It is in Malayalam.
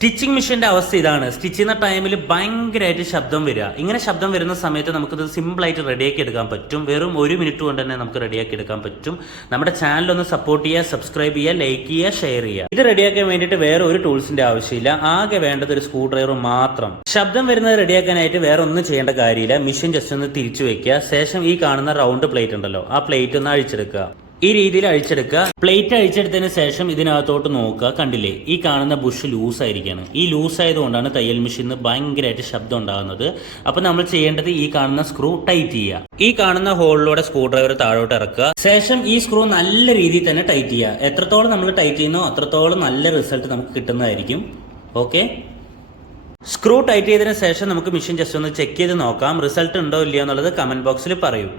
സ്റ്റിച്ചിങ് മെഷീന്റെ അവസ്ഥ ഇതാണ്. സ്റ്റിച്ച് ചെയ്യുന്ന ടൈമിൽ ഭയങ്കരമായിട്ട് ശബ്ദം വരിക. ഇങ്ങനെ ശബ്ദം വരുന്ന സമയത്ത് നമുക്കിത് സിമ്പിളായിട്ട് റെഡിയാക്കി എടുക്കാൻ പറ്റും. വെറും ഒരു മിനിറ്റ് കൊണ്ട് തന്നെ നമുക്ക് റെഡിയാക്കി എടുക്കാൻ പറ്റും. നമ്മുടെ ചാനൽ ഒന്ന് സപ്പോർട്ട് ചെയ്യുക സബ്സ്ക്രൈബ് ചെയ്യുക ലൈക്ക് ചെയ്യുക ഷെയർ ചെയ്യുക. ഇത് റെഡിയാക്കാൻ വേണ്ടിയിട്ട് വേറെ ഒരു ടൂൾസിന്റെ ആവശ്യമില്ല. ആകെ വേണ്ടത് ഒരു സ്ക്രൂ ഡ്രൈവർ മാത്രം. ശബ്ദം വരുന്നത് റെഡിയാക്കാനായിട്ട് വേറെ ഒന്നും ചെയ്യേണ്ട കാര്യമില്ല. മെഷീൻ ജസ്റ്റ് ഒന്ന് തിരിച്ചു വെക്കുക. ശേഷം ഈ കാണുന്ന റൗണ്ട് പ്ലേറ്റ് ഉണ്ടല്ലോ. ആ പ്ലേറ്റ് ഒന്ന് അഴിച്ചെടുക്കുക. ഈ രീതിയിൽ അഴിച്ചെടുക്കുക. പ്ലേറ്റ് അഴിച്ചെടുത്തതിന് ശേഷം ഇതിനകത്തോട്ട് നോക്കുക. കണ്ടില്ലേ? ഈ കാണുന്ന ബുഷ് ലൂസ് ആയിരിക്കാണ്. ഈ ലൂസ് ആയതുകൊണ്ടാണ് തയ്യൽ മെഷീനിൽ ഭയങ്കരമായിട്ട് ശബ്ദം ഉണ്ടാകുന്നത്. അപ്പോൾ നമ്മൾ ചെയ്യേണ്ടത് ഈ കാണുന്ന സ്ക്രൂ ടൈറ്റ് ചെയ്യുക. ഈ കാണുന്ന ഹോളിലൂടെ സ്ക്രൂ ഡ്രൈവർ താഴോട്ട് ഇറക്കുക. ശേഷം ഈ സ്ക്രൂ നല്ല രീതിയിൽ തന്നെ ടൈറ്റ് ചെയ്യുക. എത്രത്തോളം നമ്മൾ ടൈറ്റ് ചെയ്യുന്നോ അത്രത്തോളം നല്ല റിസൾട്ട് നമുക്ക് കിട്ടുന്നതായിരിക്കും. ഓക്കെ സ്ക്രൂ ടൈറ്റ് ചെയ്തതിനു ശേഷം നമുക്ക് മെഷീൻ ജസ്റ്റ് ഒന്ന് ചെക്ക് ചെയ്ത് നോക്കാം. റിസൾട്ട് ഉണ്ടോ ഇല്ലയോ എന്നുള്ളത് കമന്റ് ബോക്സിൽ പറയൂ.